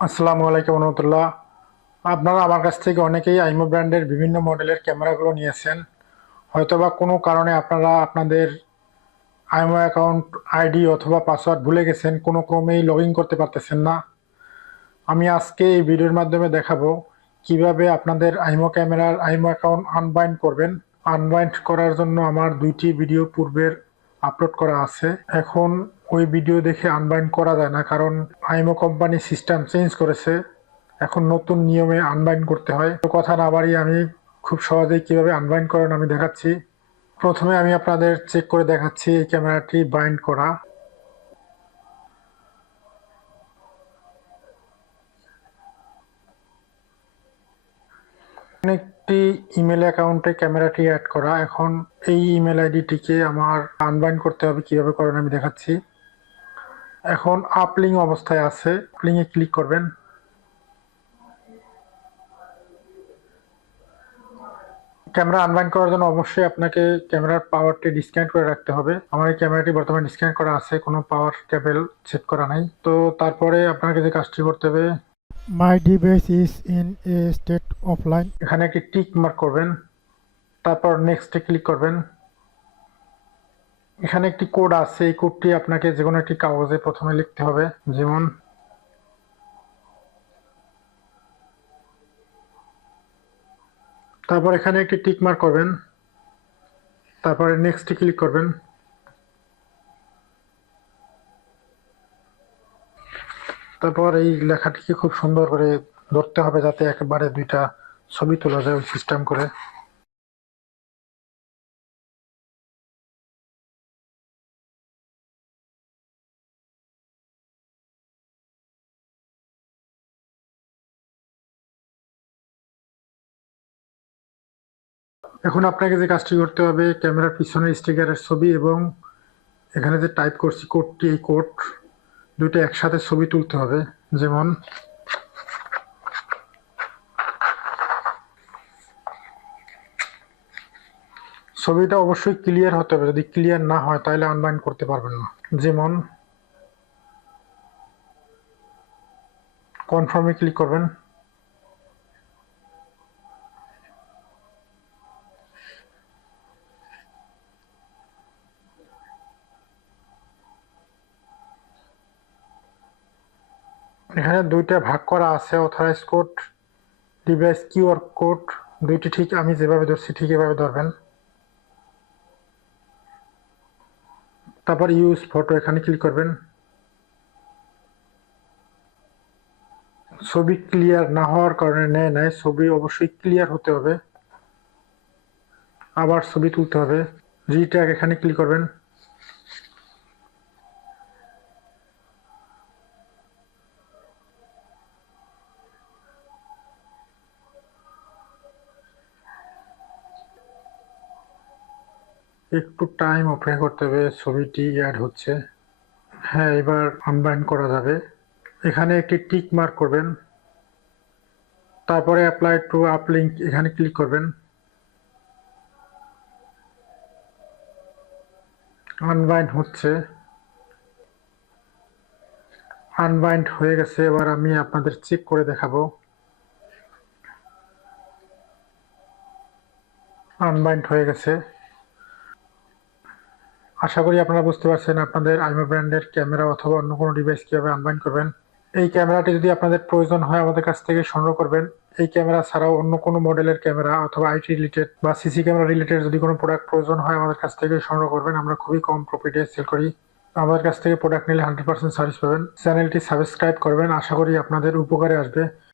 আসসালামু আলাইকুম রহমতুল্লাহ। আপনারা আমার কাছ থেকে অনেকেই আইমো ব্র্যান্ডের বিভিন্ন মডেলের ক্যামেরাগুলো নিয়েছেন। হয়তোবা কোনো কারণে আপনারা আপনাদের আইমো অ্যাকাউন্ট আইডি অথবা পাসওয়ার্ড ভুলে গেছেন, কোনো ক্রমেই লগ করতে পারতেছেন না। আমি আজকে এই ভিডিওর মাধ্যমে দেখাবো কীভাবে আপনাদের আইমো ক্যামেরার, আইমো অ্যাকাউন্ট আনবাইন্ড করবেন। আনবাইন্ড করার জন্য আমার দুইটি ভিডিও পূর্বের আপলোড করা আছে। এখন ওই ভিডিও দেখে আনবাইন্ড করা যায় না, কারণ আইমো কোম্পানি সিস্টেম চেঞ্জ করেছে। এখন নতুন নিয়মে আনবাইন্ড করতে হয়। তো কথা না বাড়িয়ে আমি খুব সহজেই কীভাবে আনবাইন্ড করেন আমি দেখাচ্ছি। প্রথমে আমি আপনাদের চেক করে দেখাচ্ছি এই ক্যামেরাটি বাইন্ড করা এখানে একটি ইমেল অ্যাকাউন্টে ক্যামেরাটি অ্যাড করা। এখন এই ইমেল আইডিটিকে আমার আনবাইন্ড করতে হবে, কীভাবে করেন আমি দেখাচ্ছি। এখন আপলিং অবস্থায় আছে। আপলিংয়ে ক্লিক করবেন। ক্যামেরা আনবাইন্ড করার জন্য অবশ্যই আপনাকে ক্যামেরার পাওয়ারটি ডিসকানেক্ট করে রাখতে হবে। আমার এই ক্যামেরাটি বর্তমানে ডিসকানেক্ট করা আছে, কোনো পাওয়ার কেবল সেট করা নাই। তো তারপরে আপনাকে যে কাজটি করতে হবে My device is in a state offline. এখানে একটি টিক মার্ক করবেন, তারপর নেক্সটে ক্লিক করবেন এখানে একটি কোড আছে, এই কোডটি আপনাকে যে কোনো একটি কাগজে প্রথমে লিখতে হবে, যেমন তারপর এখানে একটি টিক মার্ক করবেন, তারপরে নেক্সটে ক্লিক করবেন তারপর এই লেখাটিকে খুব সুন্দর করে ধরতে হবে যাতে একেবারে দুইটা ছবি তোলা যায় সিস্টেম করে। এখন আপনাকে যে কাজটি করতে হবে, ক্যামেরার পিছনের স্টিকারের ছবি এবং এখানে যে টাইপ করছি কোডটি এই কোড দুইটা একসাথে ছবি তুলতে হবে, যেমন ছবিটা অবশ্যই ক্লিয়ার হতে হবে, যদি ক্লিয়ার না হয় তাহলে আনবাইন্ড করতে পারবেন না। যেমন কনফার্মে ক্লিক করবেন। এখানে দুইটা ভাগ করা আছে authorise code device QR code দুইটি ঠিক, আমি যেভাবে ধরছি ঠিক এভাবে ধরবেন। তারপর ইউজ ফটো এখানে ক্লিক করবেন। ছবি ক্লিয়ার না হওয়ার কারণে নেয় নেয় ছবি অবশ্যই ক্লিয়ার হতে হবে। আবার ছবি তুলতে হবে। রিট্যাগ এখানে ক্লিক করবেন। একটু টাইম অপেক্ষা করতে হবে, ছবিটি অ্যাড হচ্ছে। হ্যাঁ এবার আনবাইন্ড করা যাবে। এখানে একটি টিক মার্ক করবেন। তারপরে অ্যাপ্লাই টু আপলিঙ্ক এখানে ক্লিক করবেন। আনবাইন্ড হচ্ছে। আনবাইন্ড হয়ে গেছে, এবার আমি আপনাদের চেক করে দেখাবো। আনবাইন্ড হয়ে গেছে। আশা করি আপনারা বুঝতে পারছেন আপনাদের আইমো ব্র্যান্ডের ক্যামেরা অথবা অন্য কোনো ডিভাইস কীভাবে আনবাইন্ড করবেন। এই ক্যামেরাটি যদি আপনাদের প্রয়োজন হয় আমাদের কাছ থেকে সংগ্রহ করবেন। এই ক্যামেরা ছাড়াও অন্য কোনো মডেলের ক্যামেরা অথবা আইটি রিলেটেড বা সিসি ক্যামেরা রিলেটেড যদি কোনো প্রোডাক্ট প্রয়োজন হয় আমাদের কাছ থেকে সংগ্রহ করবেন। আমরা খুবই কম প্রফিটে সেল করি। আমাদের কাছ থেকে প্রোডাক্ট নিলে হান্ড্রেড পার্সেন্ট সার্ভিস পাবেন। চ্যানেলটি সাবস্ক্রাইব করবেন। আশা করি আপনাদের উপকারে আসবে।